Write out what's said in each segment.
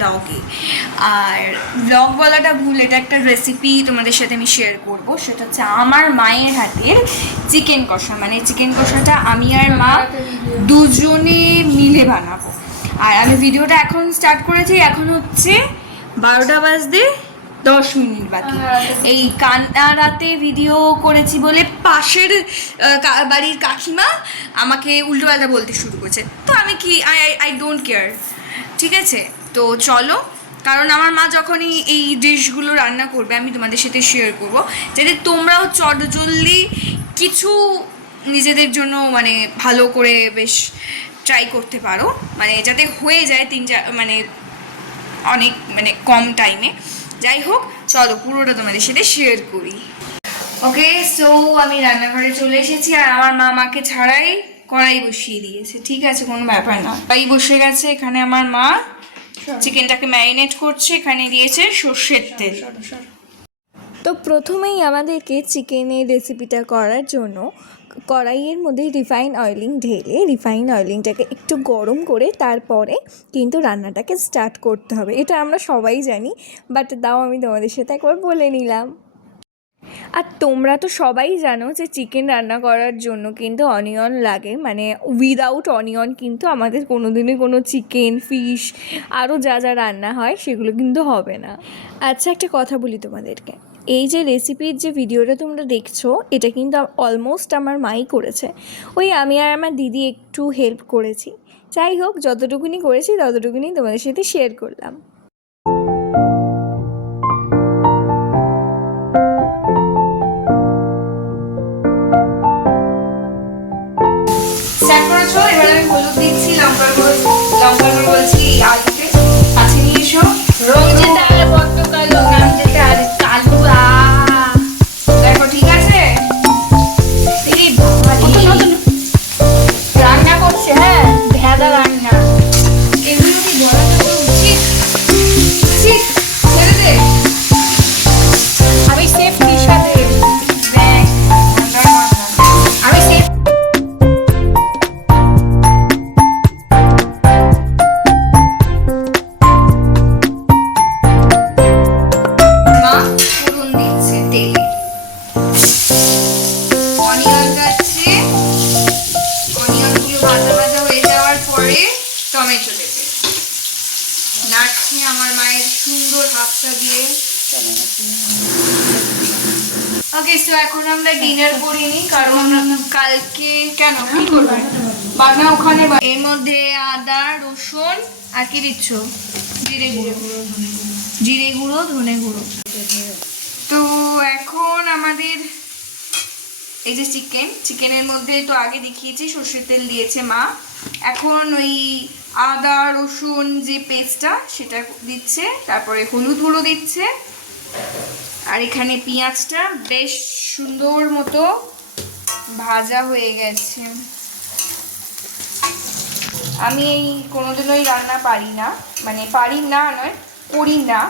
ব্লগে। আর ব্লগ বলাটা ভুল, এটা একটা রেসিপি তোমাদের সাথে আমি শেয়ার করব। সেটা হচ্ছে আমার মায়ের হাতের চিকেন কষা। মানে চিকেন কষাটা আমি আর মা দুজনে মিলে বানাবো। আর আমি ভিডিওটা এখন স্টার্ট করেছি, এখন হচ্ছে 12টা বাজতে 10 মিনিট বাকি। এই কান্না রাতে ভিডিও করেছি বলে পাশের বাড়ির কাকিমা আমাকে উল্টোপাল্টা বলতে শুরু করেছে। তো আমি কি আই ডোন্ট কেয়ার, ঠিক আছে? তো চলো, কারণ আমার মা যখনই এই ডিশগুলো রান্না করবে আমি তোমাদের সাথে শেয়ার করব, যাতে তোমরাও চটজলদি কিছু নিজেদের জন্য মানে ভালো করে বেশ ট্রাই করতে পারো, মানে যাতে হয়ে যায় 3-4 মানে অনেক মানে কম টাইমে। যাই হোক, চলো পুরোটা তোমাদের সাথে শেয়ার করি। ওকে, সো আমি রান্নাঘরে চলে এসেছি আর আমার মা আমাকে ছাড়াই কড়াই বসিয়ে দিয়েছে। ঠিক আছে, কোনো ব্যাপার না। কড়াই বসে গেছে, এখানে আমার মা চিকেনটাকে ম্যারিনেট করছে, এখানে দিয়েছে সর্ষের তেল। তো প্রথমেই আমাদেরকে চিকেনের রেসিপিটা করার জন্য কড়াইয়ের মধ্যে রিফাইন অয়েলিং ঢেলে রিফাইন অয়েলিংটাকে একটু গরম করে তারপরে কিন্তু রান্নাটাকে স্টার্ট করতে হবে। এটা আমরা সবাই জানি, বাট তাও আমি তোমাদের সাথে একবার বলে নিলাম। আর তোমরা তো সবাই জানো যে চিকেন রান্না করার জন্য কিন্তু অনিয়ন লাগে, মানে উইদাউট অনিয়ন কিন্তু আমাদের কোনো দিনই কোনো চিকেন, ফিশ আরও যা যা রান্না হয় সেগুলো কিন্তু হবে না। আচ্ছা, একটা কথা বলি তোমাদেরকে, এই যে রেসিপির যে ভিডিওটা তোমরা দেখছো এটা কিন্তু অলমোস্ট আমার মাই করেছে। ওই আমি আর আমার দিদি একটু হেল্প করেছি। যাই হোক, যতটুকুনি করেছি ততটুকুনি তোমাদের সাথে শেয়ার করলাম। স্টার্ট করেছো? এবার আমি হলুদ দিচ্ছি, লঙ্কার গুঁড়ো বলছি, আলুকে কাছে নিয়ে এসো। রং যেটা আর বড্ড কালো, নাম যেটা আর কালো। দেখো ঠিক আছে? এই রান্না করছে, হ্যাঁ ভেদা রান্না। এগুলো কি বলা তো উচিত? উচিত? ছেড়ে দে। আমি সেফটির সাথে দেখ, মজার মজা। আমি সেফ। মা ফোড়ন দিচ্ছে তেলে, অনিয়ন যাচ্ছে, অনিয়নগুলো ভাজা ভাজা হয়ে যাওয়ার পরে টমেটো দেবে। নাড়ছে আমার মায়ের সুন্দর হাতটা দিয়ে। ওকে, সো এখন আমরা ডিনার করিনি, কারণ কালকে কেন কি করবো বাগনা ওখানে। এর মধ্যে আদা, রসুন আর কি দিচ্ছ? জিরে গুঁড়ো, জিরে গুঁড়ো, ধনে গুঁড়ো। তো এখন আমাদের এই যে চিকেনের মধ্যে তো আগে দেখিয়েছি সর্ষের তেল দিয়েছে মা। এখন ওই আদা রসুন যে পেস্টটা সেটা দিচ্ছে, তারপরে হলুদ গুঁড়ো দিচ্ছে, আর এখানে পেঁয়াজটা বেশ সুন্দর মতো ভাজা হয়ে গেছে। আমি এই কোনোদিনই রান্না পারি না, মানে পারি না নয়, করি না।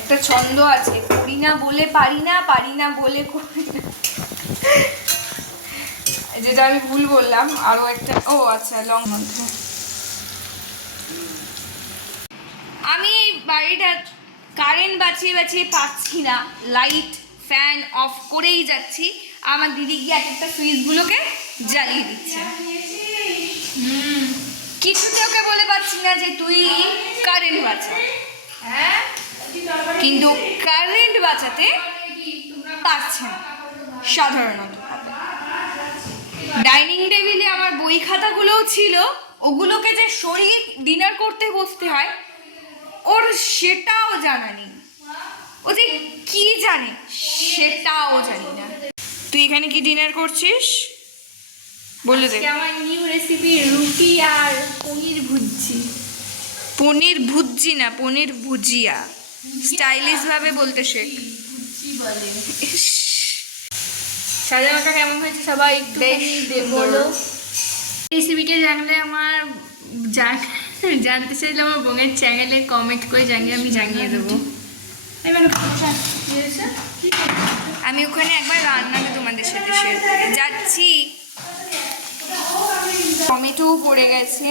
একটা ছন্দ আছে, করি না বলে পারি না, পারি না বলে করি না, যেটা আমি ভুল বললাম। আরো একটা, ও আচ্ছা, মধ্যে আমি এই বাড়িটা কারেন্ট বাঁচিয়ে বাঁচিয়ে পাচ্ছি না, লাইট ফ্যান অফ করেই যাচ্ছি। আমার দিদি গিয়ে এক একটা সুইচগুলোকে জ্বালিয়ে দিচ্ছে। কিছুতে ওকে বলে পাচ্ছি না যে তুই কারেন্ট বাঁচা, হ্যাঁ, কিন্তু কারেন্ট বাঁচাতে পারছে না সাধারণত। ডাইনিং টেবিলে আমার বই খাতাগুলোও ছিল, ওগুলোকে যে সরিয়ে ডিনার করতে বসতে হয় ওর সেটাও জানা নেই। ও যে কি জানে সেটাও জানি না। তুই এখানে কি ডিনার করছিস বলে দে। আমার নিউ রেসিপি রুটি আর পনির ভুজি। পনির ভুজি না, পনির ভুজিয়া। স্টাইলিশ ভাবে বলতে শেখ। সাজানোটা কেমন হয়েছে সবাই একটু বলো। রেসিপিটা জানলে আমার জানতে চাইলে আমার বোনের চ্যানেলে কমেন্ট করে জানিয়ে আমি জানিয়ে দেবো। আমি ওখানে একবার রান্নাটা তোমাদের সাথে শেয়ার করে যাচ্ছি। টমেটো পড়ে গেছে,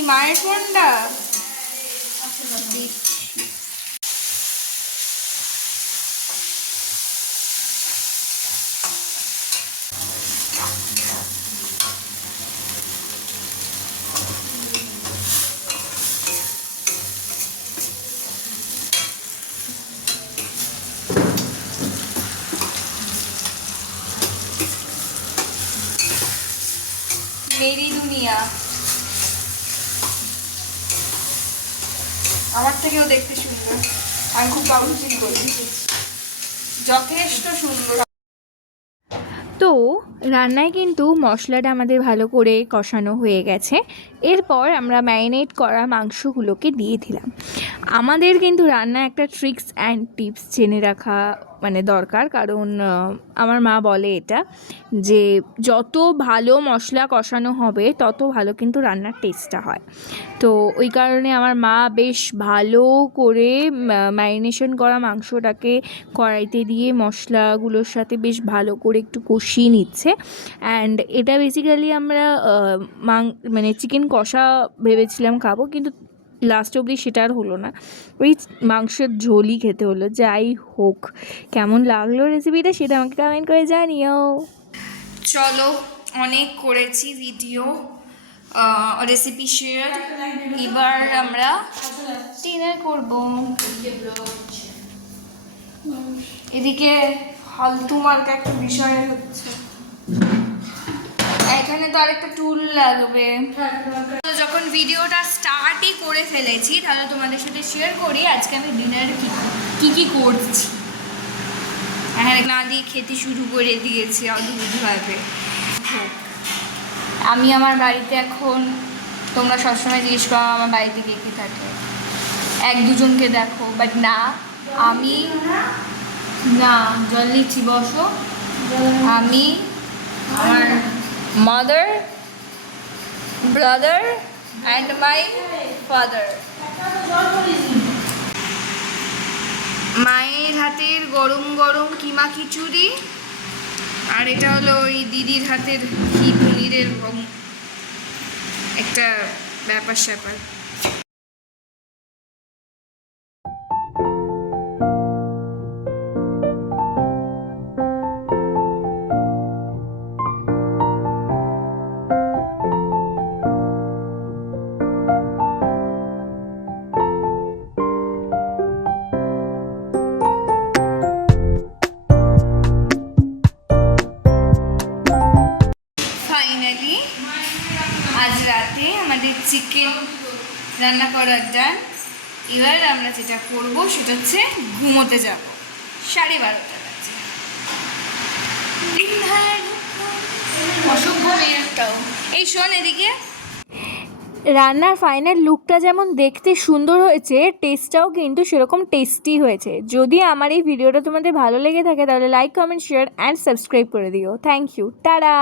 কি মায়ের ফোনটা দিচ্ছি। মেরি দুনিয়া, আমার থেকেও দেখতে সুন্দর, আমি খুব প্রাউড ফিল করি, যথেষ্ট সুন্দর। তো রান্নায় কিন্তু মশলাটা আমাদের ভালো করে কষানো হয়ে গেছে। এরপর আমরা ম্যারিনেট করা মাংসগুলোকে দিয়ে দিলাম। আমাদের কিন্তু রান্না একটা ট্রিক্স অ্যান্ড টিপস জেনে রাখা মানে দরকার, কারণ আমার মা বলে এটা যে যত ভালো মশলা কষানো হবে তত ভালো কিন্তু রান্নার টেস্টটা হয়। তো ওই কারণে আমার মা বেশ ভালো করে ম্যারিনেশন করা মাংসটাকে কড়াইতে দিয়ে মশলাগুলোর সাথে বেশ ভালো করে একটু কষিয়ে নিচ্ছে। অ্যান্ড এটা বেসিক্যালি আমরা মানে চিকেন কষা ভেবেছিলাম খাবো, কিন্তু লাস্ট অবধি সেটা আর হলো না, ওই মাংসের ঝোলই খেতে হলো। যাই হোক, কেমন লাগলো রেসিপিটা সেটা আমাকে কমেন্ট করে জানিও। চলো, অনেক করেছি ভিডিও, রেসিপি শেয়ার, এবার আমরা ডিনার করব। এদিকে ফালতু মার্কা একটা বিষয় হচ্ছে, এখানে তো আরেকটা টুল লাগবে। তো যখন ভিডিওটা স্টার্টই করে ফেলেছি, তাহলে তোমাদের সাথে শেয়ার করি আজকে আমি ডিনারে কি করছি। হ্যাঁ, না দিয়ে খেতে শুরু করে দিয়েছি অদ্ভুতভাবে। আমি আমার বাড়িতে এখন, তোমরা সবসময় জিজ্ঞেস করো আমার বাড়িতে কে কে থাকে, এক দুজনকে দেখো, বাট না, আমি না জল নিচ্ছি, বসো। আমি, আমার mother, brother and my father. মায়ের হাতের গরম গরম কিমা খিচুড়ি, আর এটা হলো ওই দিদির হাতের ঘি পনিরের একটা ব্যাপার স্যাপার। ফাইনালি আজ রাতে আমাদের চিকেন রান্না করার ডান। এবার আমরা যেটা করব সেটা হচ্ছে ঘুমোতে যাব, 12:30 বাজে। অসভ্য মেয়েটাও, এই শোন এদিকে। রান্নার ফাইনাল লুকটা যেমন দেখতে সুন্দর হয়েছে, টেস্টটাও কিন্তু সেরকম টেস্টি হয়েছে। যদি আমার এই ভিডিওটা তোমাদের ভালো লেগে থাকে তাহলে like, comment, share and subscribe করে দিও। Thank you, tata.